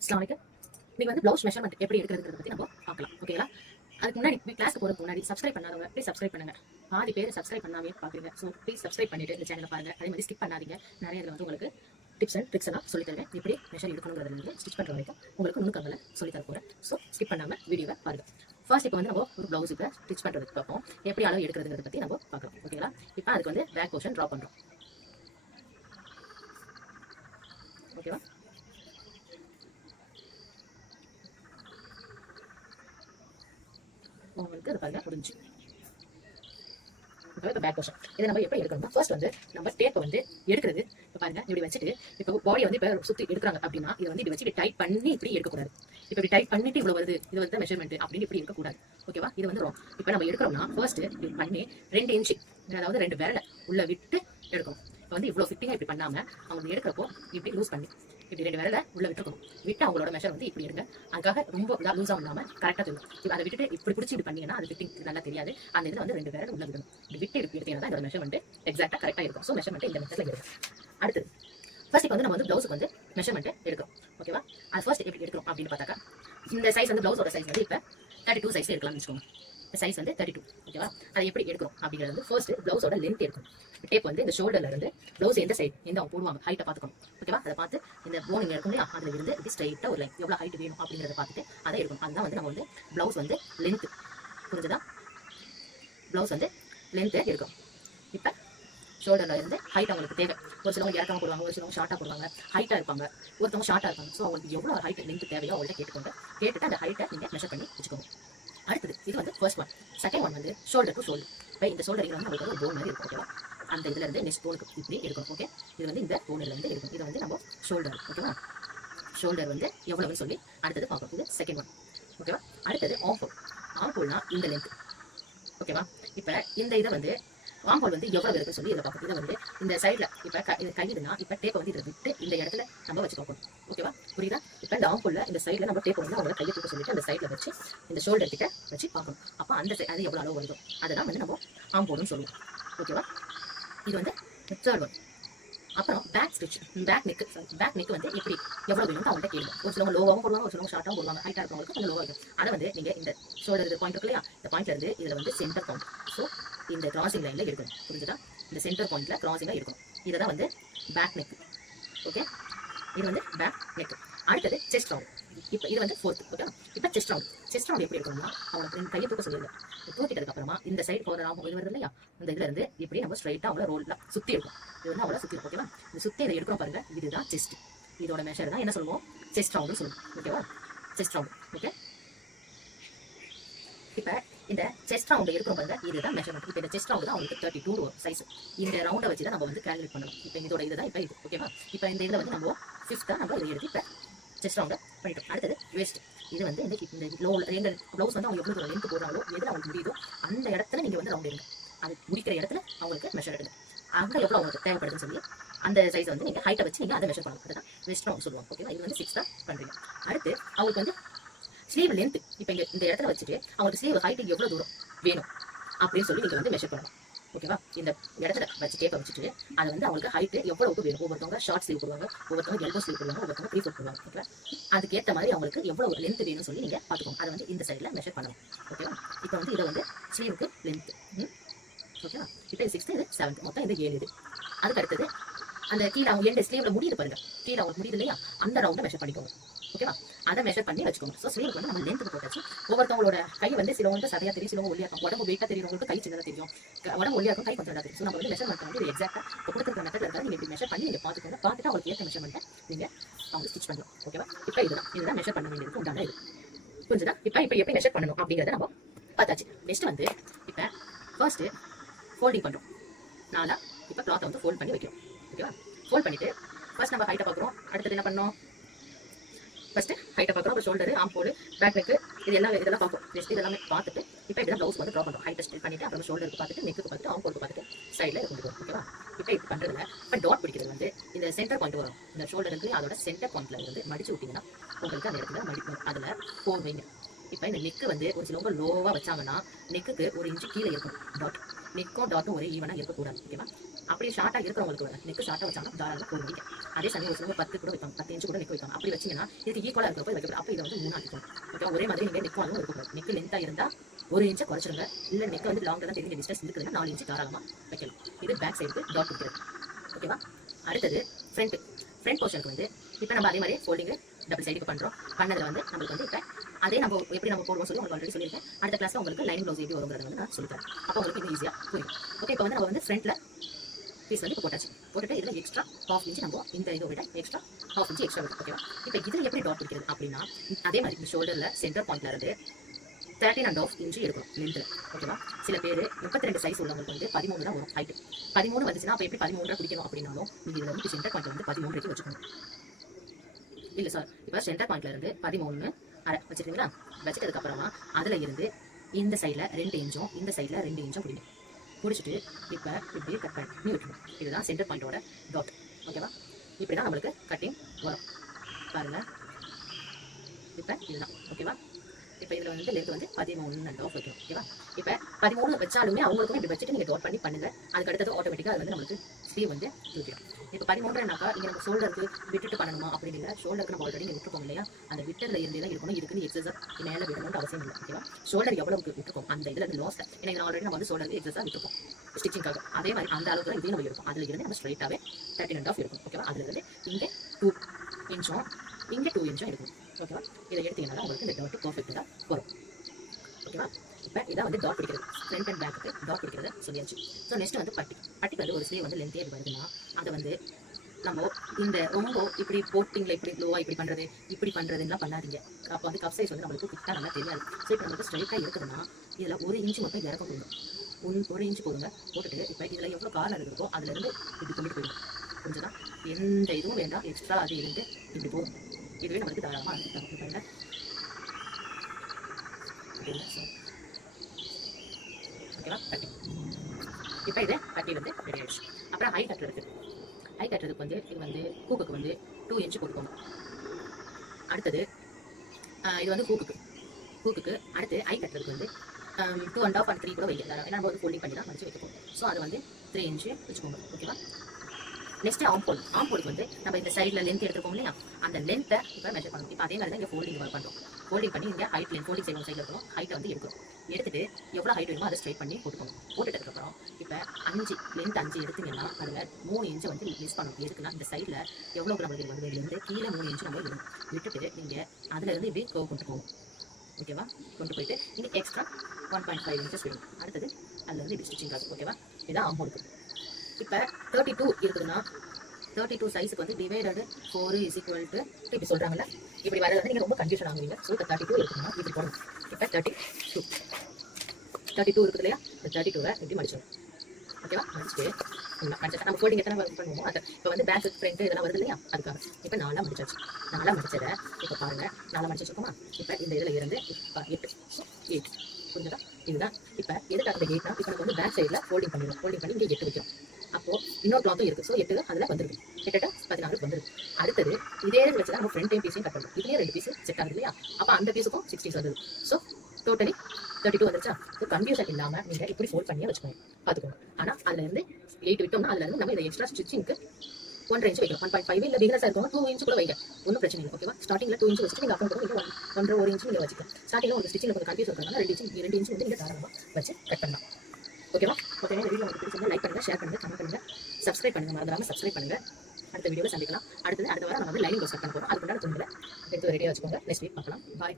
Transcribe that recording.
அஸ்ஸலாமு அலைக்கும். நீங்க வந்து ப்ளவுஸ் மெஷர்மென்ட் எப்படி எடுக்கிறதுன்றத பத்தி நம்ம பார்க்கலாம். ஓகேங்களா? அதுக்கு முன்னாடி கிளாஸ்க்கு போறதுக்கு முன்னாடி சப்ஸ்கிரைப் பண்ணாதவங்க ப்ளீஸ் சப்ஸ்கிரைப் பண்ணுங்க. பாதி பேர் சப்ஸ்கிரைப் பண்ணாமே பாக்குறீங்க. ஸோ ப்ளீஸ் சப்ஸ்கிரைப் பண்ணிட்டு இந்த சேனலை பாருங்க. அதே மாதிரி ஸ்கிப் பண்ணாதீங்க. நிறைய இதுல வந்து உங்களுக்கு டிப்ஸ் அண்ட் ட்ரிக்ஸ் எல்லாம் சொல்லி தருவேன். எப்படி மெஷர் எடுக்கணுங்கிறதுல இருந்து ஸ்டிச் பண்ற வரைக்கும் உங்களுக்கு நுணுக்கங்களை சொல்லி தர போறேன். ஸோ ஸ்கிப் பண்ணாம வீடியோவை பாருங்க. ஃபர்ஸ்ட் இப்போ வந்து நம்ம ஒரு ப்ளவுஸுக்கு ஸ்டிச் பண்றதுக்கு பார்ப்போம். எப்படி அளவு எடுக்கிறதுங்கிறத பத்தி நம்ம பார்க்கலாம். ஓகேங்களா? இப்போ அதுக்கு வந்து பேக் போர்ஷன் ட்ரா பண்றோம். ஓகேவா? உங்களுக்கு அது பாருங்க முடிஞ்சு. இப்போ பேக் போர்ஷன் இதை நம்ம எப்படி எடுக்கணும்னா ஃபர்ஸ்ட் வந்து நம்ம டேப்பை வந்து எடுக்கிறது இப்போ பாருங்க இப்படி வச்சுட்டு இப்போ பாடியை வந்து இப்போ சுற்றி எடுக்கிறாங்க அப்படின்னா இதை வந்து இப்படி வச்சு டைட் பண்ணி இப்படி எடுக்கக்கூடாது. இப்போ இப்படி டைட் பண்ணிட்டு இவ்வளோ வருது இது வந்து மெஷர்மெண்ட் அப்படின்னு இப்படி இருக்கக்கூடாது. ஓகேவா? இது வந்து இப்போ நம்ம எடுக்கிறோம்னா ஃபர்ஸ்ட் இப்படி பண்ணி 2 இன்ச்சு அதாவது 2 விரலை உள்ள விட்டு எடுக்கணும். இப்போ வந்து இவ்வளோ ஃபிட்டிங்காக இப்படி பண்ணாமல் அவங்க எடுக்கிறப்போ இப்படி லூஸ் பண்ணி இப்படி 2 விரலை உள்ள விட்டுருக்கணும். விட்டு அவங்களோட மெஷர் வந்து இப்படி எடுங்க. அதுக்காக ரொம்ப இதாக லூஸாக இல்லாமல் கரெக்டாக தெரியும். இப்போ அதை விட்டுட்டு இப்படி பிடிச்சி இப்படி பண்ணீங்கன்னா அது ஃபிட்டிங் நல்லா தெரியாது. அந்த இதில் வந்து 2 விரல் உள்ள விடணும். இப்படி விட்டு எடுத்தீங்கன்னா தான் இதோட மெஷர்மெண்ட் எக்ஸாக்டாக கரெக்டாக இருக்கும். ஸோ மெஷர்மெண்ட் இந்த மெத்தடில் எடுக்கும். அடுத்து ஃபர்ஸ்ட் இப்போ வந்து நம்ம வந்து ப்ளவுஸுக்கு வந்து மெஷர்மெண்ட் எடுக்கிறோம். ஓகேவா? அது ஃபர்ஸ்ட் எப்படி எடுக்கிறோம் அப்படின்னு பார்த்தாக்கா இந்த சைஸ் வந்து ப்ளவுஸோட சைஸ் வந்து இப்போ 32 சைஸ் எடுக்கலாம்னு வச்சுக்கோங்க. சைஸ் வந்து 32. ஓகேவா? அதை எப்படி எடுக்கிறோம் அப்படிங்கிறது வந்து ஃபர்ஸ்ட் ப்ளவுஸோட லென்த் எடுக்கணும். டேப் வந்து இந்த ஷோல்டர்ல இருந்து ப்ளவுஸ் எந்த சைடு எந்த அவங்க போடுவாங்க ஹைட்டை பார்த்துக்கணும். ஓகேவா? அதை பார்த்து இந்த போன் இங்கே இருக்கும் இல்லையா அதில் இருந்து இப்படி ஸ்ட்ரைட்டாக ஒரு லைன் எவ்வளோ ஹைட் வேணும் அப்படிங்கிறத பார்த்துட்டு அதை எடுக்கணும். அதுதான் வந்து நம்ம வந்து ப்ளவுஸ் வந்து லென்த். புரிஞ்சுதா? ப்ளவுஸ் வந்து லென்த்து எடுக்கும். இப்போ ஷோல்டரில் இருந்து ஹைட் அவங்களுக்கு தேவை. ஒரு சிலவங்க இறக்காம போடுவாங்க, ஒரு சிலவங்க ஷார்ட்டாக போடுவாங்க, ஹைட்டாக இருப்பாங்க, ஒருத்தவங்க ஷார்ட்டாக இருப்பாங்க. ஸோ அவங்களுக்கு எவ்வளோ ஹைட் லென்த் தேவையோ அவங்கள்ட்ட கேட்டுக்கோங்க. கேட்டுட்டு அந்த ஹைட்டை நீங்கள் மெஷர் பண்ணி வச்சுக்கோங்க. அடுத்தது இது வந்து ஃபர்ஸ்ட் ஒன். செகண்ட் ஒன் வந்து ஷோல்டர் டு ஷோல்டர். இப்போ இந்த ஷோல்டர் வந்து நம்மளுக்கு ஒரு போன் மாதிரி இருக்கும். ஓகேவா? அந்த இதுல இருந்து நெக்ஸ்ட் போனுக்கு இப்படி எடுக்கணும். ஓகே? இது வந்து இந்த போனில் இருந்து எடுக்கணும். இது வந்து நம்ம ஷோல்டர். ஓகேவா? ஷோல்டர் வந்து எவ்வளவுன்னு சொல்லி அடுத்தது பார்க்கணும். இது செகண்ட் ஒன். ஓகேவா? அடுத்தது ஆம் ஹோல். ஆம் ஹோல்னா இந்த லென்த். ஓகேவா? இப்போ இந்த இதை வந்து ஆம் ஹோல் வந்து எவ்வளவு இருக்குன்னு சொல்லி இதை பார்க்கணும். இதை வந்து இந்த சைடில் இப்போ இது கையிடுனா இப்போ டேப்பை வந்து இதை விட்டு இந்த இடத்துல நம்ம வச்சு பார்க்கணும். ஓகேவா? புரியுதா? இப்போ இந்த ஆம் ஹோல்ல இந்த சைடில் நம்ம டேப் வந்து அவங்களை கையை தூக்க சொல்லிட்டு அந்த சைடில் வச்சு இந்த ஷோல்டர் கிட்ட வச்சு பார்க்கணும். அப்போ அந்த அது எவ்வளோ அளவு வருதோ அதை தான் வந்து நம்ம ஆம் ஹோல்னு சொல்லுவோம். ஓகேவா? இது வந்து தேர்ட் ஒன். அப்புறம் பேக் ஸ்டிச் பேக் நெக் வந்து எப்படி எவ்வளோ வேணும்னு அவங்கள்ட்ட கேளுங்க. ஒரு சிலவங்க லோவாகவும் போடுவாங்க, ஒரு சிலவங்க ஷார்ட்டாகவும் போடுவாங்க. ஹைட்டாக இருக்கவங்களுக்கு கொஞ்சம் லோவாக இருக்கும். அதை வந்து நீங்கள் இந்த ஷோல்டர் பாயிண்ட் இருக்கு இல்லையா இந்த பாயிண்ட்ல இருந்து இதில் வந்து சென்டர் பாயிண்ட். ஸோ இந்த கிராசிங் லைனில் எடுக்கணும். புரிஞ்சுதா? இந்த சென்டர் பாயிண்ட்ல கிராசிங்காக எடுக்கணும். இதை தான் வந்து பேக் நெக். ஓகே? இது வந்து பேக் நெக். அடுத்தது செஸ்ட் ரவுண்ட். இப்போ இது வந்து ஃபோர்த். ஓகே? இப்போ செஸ்ட் ரவுண்ட். செஸ்ட் ரவுண்ட் எப்படி எடுக்கணும்னா அவங்களுக்கு கையை தூக்க சொல்லிடுங்க. தூக்கிட்டதுக்கு அப்புறமா இந்த சைடு போகிற ஆகும் இது வருது இல்லையா இந்த இதுல இருந்து இப்படி நம்ம ஸ்ட்ரைட்டாக அவங்கள ரோலில் சுற்றி இருக்கும். இது வந்து அவ்வளோ சுற்றி இருக்கும். ஓகேவா? இந்த சுற்றி இதை எடுக்கிறோம் பாருங்க. இதுதான் செஸ்ட். இதோட மெஷர் தான் என்ன சொல்லுவோம்? செஸ்ட் ரவுண்டுன்னு சொல்லுவோம். ஓகேவா? Chest round. ஓகே? இப்போ இந்த செஸ்ட் ரவுண்ட் இருக்கிறோம் பாருங்க. இதுதான் மெஷர்மெண்ட். இப்போ இந்த செஸ்ட் ரவுண்ட் தான் அவங்களுக்கு 32 சைஸ். இந்த ரவுண்டை வச்சு தான் நம்ம வந்து கேல்குலேட் பண்ணணும். இப்போ இதோட இதுதான் இப்போ இது. ஓகேவா? இப்போ இந்த இதில் வந்து நம்ம 5th நம்ம இதை எடுத்து இப்போ செஸ்ட் ரவுண்டை பண்ணிட்டோம். அடுத்தது வேஸ்ட். இது வந்து இந்த லோ எங்கள் ப்ளவுஸ் வந்து அவங்க எவ்வளோ லென்த் போடுறாங்களோ எதில் அவங்களுக்கு முடியுதோ அந்த இடத்துல நீங்கள் வந்து ரவுண்ட் எடுங்க. அது முடிக்கிற இடத்துல அவங்களுக்கு மெஷர் எடுங்க. அங்கே எவ்வளோ அவங்களுக்கு தேவைப்படுதுன்னு சொல்லி அந்த சைஸை வந்து நீங்கள் ஹைட்டை வச்சு நீங்கள் அதை மெஷர் பண்ணணும். அதுதான் வேஸ்ட் ரவுண்ட் சொல்லுவாங்க. ஓகேவா? இது வந்து 6th பண்ணுறீங்க. அடுத்து அவங்களுக்கு வந்து ஸ்லீவ் லென்த் இப்போ இங்கே இந்த இடத்துல வச்சுட்டு அவங்களுக்கு ஸ்லீவ் ஹைட்டுக்கு எவ்வளோ தூரம் வேணும் அப்படின்னு சொல்லி நீங்கள் வந்து மெஷர் பண்ணலாம். ஓகேவா? இந்த இடத்துல வச்சு டேப்பை வச்சுட்டு அதை வந்து அவங்களுக்கு ஹைட்டு எவ்வளோக்கு வேணும். ஒவ்வொருத்தவங்க ஷார்ட் ஸ்லீவ் போடுவாங்க, ஒவ்வொருத்தவங்க எல்போ ஸ்லீவ் போடுவாங்க, ஒவ்வொருத்தவங்க 3/4 போடுவாங்க. ஓகேவா? அதுக்கேற்ற மாதிரி அவங்களுக்கு எவ்வளோ லென்த் வேணும்னு சொல்லி நீங்கள் பார்த்துக்கோங்க. அதை வந்து இந்த சைடில் மெஷர் பண்ணலாம். ஓகேவா? இப்போ வந்து இதை வந்து ஸ்லீவுக்கு லென்த். ஓகேவா? இப்போ இது 6th, இது 7th, மொத்தம் இது 7 இது. அதுக்கு அடுத்தது அந்த கீழே அவங்க எந்த ஸ்லீவில் முடியுது பாருங்க. கீழே அவங்களுக்கு முடியுது இல்லையா அந்த ரவுண்டை மெஷர் பண்ணிக்கோங்க. ஓகேவா? அதை மெஷர் பண்ணி வச்சுக்கோங்க. ஸோ ஸ்லீவுக்கு வந்து நம்ம லென்த்துக்கு போட்டாச்சு. ஒவ்வொருத்தவங்களோட கை வந்து சிலவங்க சதையாக தெரியும், சிலவங்க ஒல்லியாக இருக்கும். உடம்பு வெயிட்டாக தெரியுறவங்களுக்கு கை சின்னதாக தெரியும், உடம்பு ஒல்லியாக இருக்கும், கை கொஞ்சம் தெரியும். ஸோ நம்ம வந்து மெஷர்மெண்ட் வந்து எக்ஸாக்டாக இப்போ கொடுத்துருக்க மெத்தட் இருக்காது. நீங்கள் இப்படி மெஷர் பண்ணி நீங்கள் பார்த்துக்கோங்க. பார்த்துட்டு அவங்களுக்கு ஏற்ற மெஷர்மெண்ட்டை நீங்கள் அவங்க ஸ்டிச் பண்ணலாம். ஓகேவா? இப்போ இதுதான் மெஷர் பண்ண வேண்டியது உண்டான இது. புரிஞ்சுதா? இப்போ எப்படி மெஷர் பண்ணணும் அப்படிங்கிறத நம்ம பார்த்தாச்சு. நெக்ஸ்ட் வந்து இப்போ ஃபர்ஸ்ட் ஃபோல்டிங் பண்ணுறோம். நாளா இப்போ கிளாத்தை வந்து ஃபோல்ட் பண்ணி வைக்கிறோம். ஓகேவா? ஃபோல்ட் பண்ணிவிட்டு ஃபர்ஸ்ட் நம்ம ஹைட்டை பார்க்குறோம். அடுத்தது என்ன பண்ணோம்? ஃபர்ஸ்ட் ஹைட்டை பார்க்குறோம். அப்புறம் ஷோல்டர், ஆம் ஹோல், பேக் நெக் இதெல்லாம் பார்ப்போம். நெக்ஸ்ட் இதெல்லாமே பார்த்துட்டு இப்போ இப்படிதான் ப்ளவுஸ் வந்து ட்ரா பண்ணுறோம். ஹைட்டை ஸ்டிச் பண்ணிவிட்டு அப்புறம் ஷோல்டருக்கு பார்த்துட்டு நெக்கு பார்த்துட்டு ஆம் ஹோலுக்கு பார்த்துட்டு சைடில் கொண்டு போகும். ஓகேவா? இப்போ இது பண்ணுறதுல இப்போ டாட் பிடிக்கிறது வந்து இந்த சென்டர் பாயிண்ட் வரும். இந்த ஷோல்டருக்கு அதோட சென்டர் பாயிண்ட்ல இருந்து மடிச்சு விட்டிங்கன்னா உங்களுக்கு அந்த இடத்துல மடிக்கும். அதில் போவீங்க. இப்போ இந்த நெக்கு வந்து ஒரு சிலவங்க லோவாக வச்சாங்கன்னா நெக்குக்கு 1 இன்ச்சு கீழே இருக்கும் டாட். நெக்கும் டாட்டும் ஒரே ஈவனாக இருக்கக்கூடாது. ஓகேவா? அப்படி ஷார்ட்டா இருக்கிறவங்களுக்கு நெக் ஷார்ட்டா வச்சாங்கன்னா தாராளமா 4 வைங்க. அதே சமயம் ஒரு சிலவங்க 10 கூட வைப்பாங்க, 10 இன்ச் கூட நெக் வைப்பாங்க. அப்படி வச்சீங்கன்னா இதுக்கு ஈக்குவலா இருக்கிறப்ப வைக்கப்படும். அப்ப இதை வந்து 3 ஆக்கிக்கணும். ஓகே, ஒரே மாதிரி நீங்க நெக் அளவும் இருக்கக்கூடாது. நெக் லென்த்தா இருந்தா 1 இன்ச் குறைச்சிருங்க. இல்ல நெக் வந்து லாங்கா தான் தெரியுங்க, டிஸ்டன்ஸ் இருக்குதுன்னா 4 இன்ச் தாராளமா வைக்கலாம். இது பேக் சைடுக்கு டாட் கொடுக்கிறது. ஓகேவா? அடுத்தது ஃப்ரண்ட் போர்ஷனுக்கு வந்து இப்போ நம்ம அதே மாதிரி ஃபோல்டிங் டபுள் சைடுக்கு பண்றோம். பண்ணதுல வந்து நம்மளுக்கு வந்து இப்போ அதே நம்ம எப்படி நம்ம போடுவோம் சொல்லி உங்களுக்கு ஆல்ரெடி சொல்லியிருக்கேன். அடுத்த கிளாஸ்ல உங்களுக்கு லைனிங் ப்ளவுஸ் எப்படி வருங்கிறத வந்து நான் சொல்லித்தரேன். அப்போ உங்களுக்கு இன்னும் ஈஸியா புரியும். ஓகே, இப்போ வந்து நம்ம வந்து ஃப்ரண்ட்ல பீஸ் வந்து இப்போ போட்டாச்சு. போட்டுட்டு இதில் எக்ஸ்ட்ரா 1/2 இன்ச் நம்ம இந்த இதை விட எக்ஸ்ட்ரா 1/2 இன்ச் எக்ஸ்ட்ரா வரும். ஓகேவா? இப்போ இதில் எப்படி டாட் பிடிக்கிறது அப்படின்னா அதே மாதிரி இந்த ஷோல்டர்ல சென்டர் பாயிண்ட்ல இருந்து 13.5 இன்ச் இருக்கும் லென்த்ல. ஓகேவா? சில பேர் 32 சைஸ் உள்ளவங்களுக்கு வந்து 13 தான் வரும் ஹைட். 13 வந்துச்சுன்னா அப்போ எப்படி 13 பிடிக்கணும் அப்படின்னாலும் நீங்க இதில் வந்து சென்டர் பாயிண்ட்ல வந்து 13 வச்சுக்கணும். இல்லை சார், இப்போ சென்டர் பாயிண்ட்ல இருந்து 13.5 வச்சுருக்கீங்களா? வச்சுட்டதுக்கு அப்புறமா அதுல இருந்து இந்த சைடில் 2 இன்ச்சும் இந்த சைடில் 2 இன்ச்சும் பிடிக்கும். முடிச்சுட்டு இப்போ இப்படி கட் பண்ணி விட்டுருணும். இதுதான் சென்டர் பாயிண்டோட டாட். ஓகேவா? இப்படி தான் நம்மளுக்கு கட்டிங் வரும். பாருங்க, இப்போ இதுதான். ஓகேவா? இப்போ இதில் வந்து லென்த் வந்து 13.5 வைக்கணும். ஓகேவா? இப்போ 13 வச்சாலுமே அவங்களுக்கும் இப்படி வச்சுட்டு நீங்கள் டாட் பண்ணி பண்ணுங்க. அதுக்கு அடுத்தது ஆட்டோமேட்டிக்காக அது வந்து நம்மளுக்கு ஸ்லீவ் வந்து தூக்கிடும். இப்போ 13னாக்கா இங்கே நம்ம ஷோல்டருக்கு விட்டுட்டு பண்ணணுமா அப்படின்னு இல்லை. ஷோல்டருக்கு நம்ம ஆல்ரெடி விட்டுருக்கோம் இல்லையா? அந்த விட்டரில் இருந்தே தான் இருக்கணும். இருக்குன்னு எக்ஸஸாக மேலே விடணும்னு அவசியம் இல்லை. ஓகேவா? ஷோல்டர் எவ்வளவுக்கு விட்டுருக்கோம் அந்த இதில் இருந்து லாஸ்ட், ஏன்னா ஆல்ரெடி நம்ம வந்து ஷோல்டருக்கு எக்ஸஸாக விட்டுருக்கோம் ஸ்டிச்சிங்காக. அதே மாதிரி அந்த அளவுக்கு தான் இதையும் நம்ம இருக்கும். அதில் இருந்து நம்ம ஸ்ட்ரைட்டாகவே 13.5 இருக்கும். ஓகேவா? அதில் இருந்து இங்கே 2 இன்ச்சும் இங்கே 2 இன்ச்சும் இருக்கும். ஓகேவா? இதை எடுத்தீங்கன்னா உங்களுக்கு இந்த டாட் பர்ஃபெக்டாக வரும். ஓகேவா? இப்போ இதான் வந்து டாட் பிடிக்கிறது. ஃப்ரண்ட் அண்ட் பேக்கு டாட் பிடிக்கிறத சொல்லியாச்சு. ஸோ நெக்ஸ்ட் வந்து பட்டிக்கு வந்து ஒரு ஸ்லீவ் வந்து லென்த்தே வருதுன்னா அதை வந்து நம்ம இந்த ரொம்ப இப்படி போட்டிங்கில் இப்படி லோவாக இப்படி பண்ணுறதுலாம் பண்ணாதீங்க. அப்போ வந்து கப் சைஸ் வந்து நம்மளுக்கு ஃபிட்டாக நல்லா தெரியாது. ஸோ இப்போ நம்மளுக்கு ஸ்ட்ரைட்டாக இருக்குதுன்னா இதில் 1 இன்ச்சு மட்டும் இறக்க போடுங்க. 1 இன்ச்சு போடுங்க. போட்டுட்டு இப்போ இதில் எவ்வளோ கார்னர் இருக்கோ அதுலேருந்து இப்படி கொண்டுட்டு போயிடும். கொஞ்சம் எந்த இதுவும் வேண்டாம், எக்ஸ்ட்ரா அது இருந்து இப்படி போகும். இதுவே நம்மளுக்கு தாராளமாக அனுப்பிட்டாங்க. ஓகேவா? கட்டி இப்போ இது கட்டி வந்து ரெடி ஆயிடுச்சு. அப்புறம் ஹை கட்டுறதுக்கு வந்து இது வந்து ஹூக்குக்கு வந்து 2 இன்ச்சு கொடுக்கணும். அடுத்தது இது வந்து ஹூக்குக்கு அடுத்து ஹை கட்டுறதுக்கு வந்து 2.5 and 3 கூட வைக்க. ஏன்னா நம்ம வந்து ஃபோல்டிங் பண்ணி தான் மடிச்சு வைக்க போகிறோம். ஸோ அது வந்து 3 இன்ச்சு வச்சுக்கோங்க. ஓகேவா? நெக்ஸ்ட் ஆம்போலுக்கு வந்து நம்ம இந்த சைடில் லென்த் எடுத்துக்கோம் இல்லையா? அந்த லென்த்தை இப்போ மெஷர் பண்ணணும். இப்போ அதே மாதிரி தான் இங்கே ஃபோல்டிங் பண்ணுறோம். ஃபோல்டிங் பண்ணி இங்கே ஹைட் ஃபோல்டிங் சைடு சைடில் இருக்கணும். ஹைட்டை வந்து எடுத்துட்டு எவ்வளோ ஹைட் வேணுமோ அதை ஸ்ட்ரைட் பண்ணி போட்டுக்கணும். போட்டுட்டதுக்கப்புறம் இப்போ 5 லென்த் 5 எடுத்தீங்கன்னா அதில் 3 இன்ச்சு வந்து மிஸ் பண்ணணும். எதுக்குன்னா இந்த சைடில் எவ்வளோக்கு நம்மளுக்கு வந்து இருந்து கீழே 3 இன்ச்சு நம்ம விட்டுட்டு நீங்கள் அதில் இருந்து இப்படி கர்வ் கொண்டு போகணும். ஓகேவா? கொண்டு போயிட்டு நீங்கள் எக்ஸ்ட்ரா 1.5 இன்ச்சஸ் வேணும். அடுத்தது அதில் வந்து இப்படி ஸ்டிச்சிங் ஆகும். ஓகேவா? இதுதான் ஆம்போலுக்கு. இப்போ 32 இருக்குதுன்னா 32 சைஸுக்கு வந்து டிவைடட் 4 is equal to இப்படி சொல்கிறாங்கல்ல, இப்படி வரது வந்து நீங்கள் ரொம்ப கன்ஃபியூஷன் ஆகுவீங்க. ஸோ இப்போ 32 இருக்குதுன்னா இப்படி போடணும். இப்போ 32 இருக்குது இல்லையா? இந்த 32வை இப்படி மடிச்சிடும். ஓகேவா? மடிச்சுட்டு நம்ம ஃபோல்டிங் எத்தனை பண்ணுவோமோ அதை இப்போ வந்து பேக் ஃப்ரண்ட் இதெல்லாம் வருது இல்லையா? அதுக்காக இப்போ 4 மடிச்சாச்சு. 4 மடிச்சதை இப்போ பாருங்கள், 4 மடிச்சிருக்கோமா? இப்போ இந்த இதில் இருந்து 8 புரிஞ்சதா? இதுதான் இப்போ எதுக்காக இந்த 8னா இப்போ நம்ம வந்து பேக் சைடில் ஃபோல்டிங் பண்ணி இங்கே 8 வைக்கிறோம். அப்போ இன்னொரு கிளாத்தும் இருக்குது. ஸோ 8 அதில் வந்துருக்கு. 8 16 வந்துருக்கு. அடுத்தது இதே வச்சு தான் நம்ம ஃப்ரண்ட் டைம் பீஸையும் கட் பண்ணுறோம். இதுலேயே 2 பீஸ் செட் ஆகுது இல்லையா? அப்போ அந்த பீஸுக்கும் 16 வந்தது. ஸோ டோட்டலி 32 வந்துருச்சா? ஸோ கன்ஃபியூஷன் இல்லாமல் நீங்கள் இப்படி ஃபோல்ட் பண்ணியே வச்சுக்கோங்க, பார்த்துக்கோங்க. ஆனால் அதில் இருந்து 8 விட்டோம்னா அதில் இருந்து நம்ம இதை எக்ஸ்ட்ரா ஸ்டிச்சிங்க்கு 1 இன்ச் வைக்கணும். 1.5 இல்லை பிகினஸாக இருக்கணும் 2 இன்ச் கூட வைங்க, ஒன்றும் பிரச்சனை இல்லை. ஓகேவா? ஸ்டார்டிங்கில் 2 இன்ச் வச்சுட்டு நீங்கள் அப்புறம் கூட நீங்கள் 1.5 இன்ச் நீங்கள் வச்சுக்கலாம். ஸ்டார்டிங்கில் ஒரு ஸ்டிச்சிங்கில் கொஞ்சம் கன்ஃபியூஸ் இருக்கிறதுனால 2 இன்ச் வந்து நீங்கள் தாராளமாக வச்சு கட் பண்ணலாம். ஓகேவா? ஓகே, இந்த வீடியோ உங்களுக்கு பிடிச்சிருந்தா லைக் பண்ணுங்கள், ஷேர் பண்ணுங்கள், கமெண்ட் பண்ணுங்கள், சப்ஸ்கிரைப் பண்ணுங்கள், மறந்துடாமல் சப்ஸ்கிரைப் பண்ணுங்கள். அடுத்த வீடியோவில் சந்திக்கலாம். அடுத்த வாரம் நம்ம வந்து லைனிங் ப்ளவுஸ் கட் பண்ண போகிறோம். அதுக்குண்டான துணிகளை எடுத்து ரெடியாக வச்சுக்கோங்க. நெக்ஸ்ட் வீக் பார்க்கலாம். பாய்.